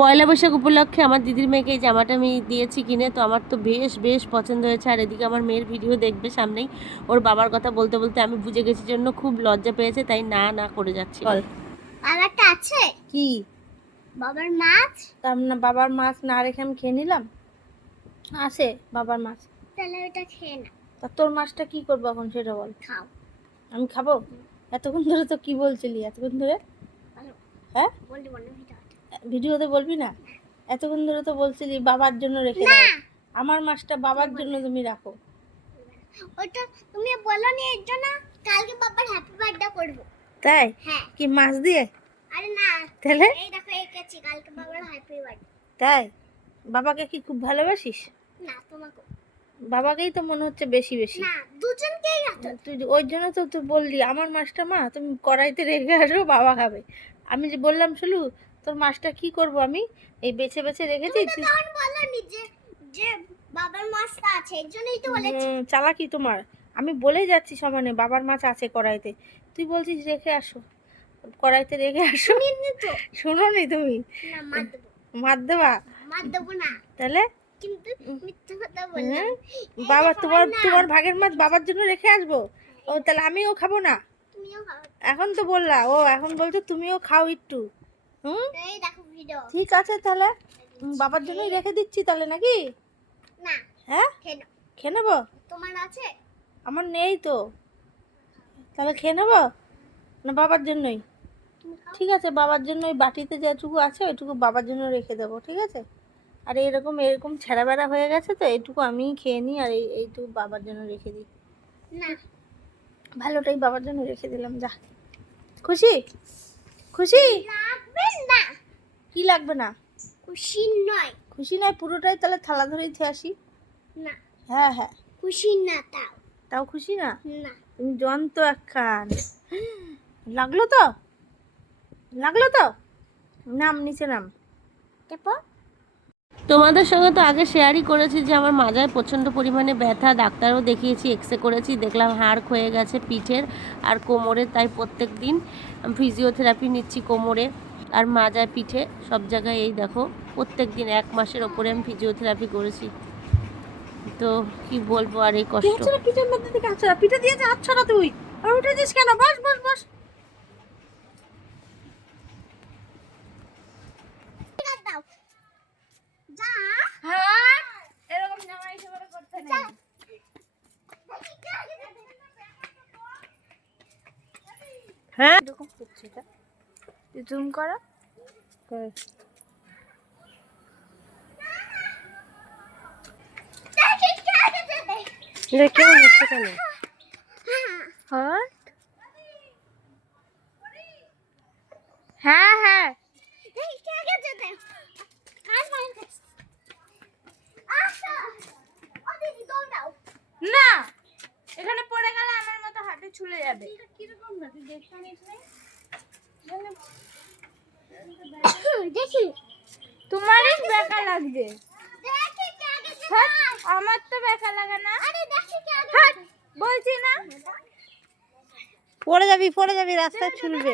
পয়লা বৈশাখ উপলক্ষে আমার দিদির মেয়েকে এই জামাটা আমি দিয়েছি কিনে তো আমার তো বেশ বেশ পছন্দ হয়েছে। আর এদিকে আমার মেয়ের ভিডিও দেখবে সামনেই। ওর বাবার কথা বলতে বলতে আমি বুঝে গেছি জন্য খুব লজ্জা পেয়েছে তাই না না করে যাচ্ছি। বল। বাবারটা আছে? কি? বাবার মাছ? তার না বাবার মাছ না রেখে আমি খেয়ে নিলাম? আছে বাবার মাছ। তাহলে ওটা খেয়ে না। তা তোর মাছটা কি করব এখন সেটা বল। খাও। আমি খাব? এতক্ষণ ধরে তো কি বলছিলি? এতক্ষণ ধরে? হ্যাঁ? ভিডিওতে বলবি না? এতক্ষণ ধরে তো বলছিলি বাবার জন্য রেখে দাও। আমার মাছটা বাবার জন্য তুমি রাখো। ওটা তুমি বলো নি এর জন্য? কালকে বাবার হ্যাপি বার্থডে করব। তাই? হ্যাঁ। কি মাছ দিয়ে? আরে না। তাহলে? এই দেখো এঁকেছি কালকে বাবার হ্যাপি বার্থডে তাই? বাবাকে কি খুব ভালোবাসিস? না তোমাকে বাবাকেই তো মনে হচ্ছে বেশি বেশি। না দুজনকেই তুই ওই জন্য তো তুই বললি আমার মাছটা মা তুমি কড়াইতে রেখে আসো বাবা খাবে। আমি যে বললাম শুলু তোর মাছটা কি করব আমি? এই বেছে বেছে রেখেছি? যে যে বাবার মাছটা আছে এর জন্যই তো বলেছি। চালাকি তোমার। আমি বলে যাচ্ছি সমানে বাবার মাছ আছে কড়াইতে। তুই বলছিস রেখে আসো। কড়াইতে রেখে আসো। শোনো নি তুমি? না মার দেবো। মার দেবা? মার দেবো না। তাহলে? কিন্তু মিথ্যে কথা বললাম। এই বাবা তোমার তোমার ভাগের মাছ বাবার জন্য রেখে আসব? ও তাহলে আমিও খাব না? এখন তো বললা ও এখন বলছো তুমিও খাও একটু। হুম? এই ঠিক আছে তাহলে। বাবার জন্যই রেখে দিচ্ছি তাহলে নাকি? না। হ্যাঁ? খেয়ে নেব? তোমার আছে? আমার নেই তো। তাহলে খেয়ে নেব? না বাবার জন্যই। ঠিক আছে বাবার জন্য ওই বাটিতে যেটুকু আছে ওইটুকু বাবার জন্য রেখে দেবো ঠিক আছে? আর এরকম এরকম ছেঁড়া বেড়া হয়ে গেছে তো এইটুকু আমিই খেয়ে নিই আর এই এইটুকু বাবার জন্য রেখে দিই। না। ভালোটাই বাবার জন্য রেখে দিলাম যা। খুশি? খুশি? না। কি লাগবে না? খুশি নয়। খুশি নয় পুরোটাই তাহলে থালা ধরেই খেয়ে আসি। না। হ্যাঁ হ্যাঁ। খুশি না তাও। তাও খুশি না? না। তুমি জন্ত একখান। লাগল তো? লাগল তো? নাম নিচে নাম। তারপর? তোমাদের সঙ্গে তো আগে শেয়ারই করেছি যে আমার মাজায় প্রচণ্ড পরিমাণে ব্যথা। ডাক্তারও দেখিয়েছি এক্সরে করেছি দেখলাম হাড় ক্ষয়ে গেছে পিঠের আর কোমরে। তাই প্রত্যেক দিন ফিজিওথেরাপি নিচ্ছি কোমরে। আর মাজায় পিঠে সব জায়গায় এই দেখো প্রত্যেক দিন এক মাসের ওপরে আমি ফিজিওথেরাপি করেছি। তো কি বলব আর এই কষ্ট। পিঠে পিঠের মধ্যে থেকে আচ্ছা পিঠে দিয়েছে আচ্ছা না তুই। আর উঠেছিস কেন? বস বস বস। হ্যাঁ? হ্যাঁ এরকম করছে এটা? জুম করা। কেমন হচ্ছে কেন? হ্যাঁ হ্যাঁ হ্যাঁ। না এখানে পড়ে গেলে আমার মতো হাতে ছুলে যাবে। কীরকম দেখতে দেখি। তোমারই বেকা লাগবে। হ্যাঁ আমার তো বেকা লাগে না। হ্যাঁ বলছি না। পড়ে যাবি পড়ে যাবি রাস্তা ছুলবে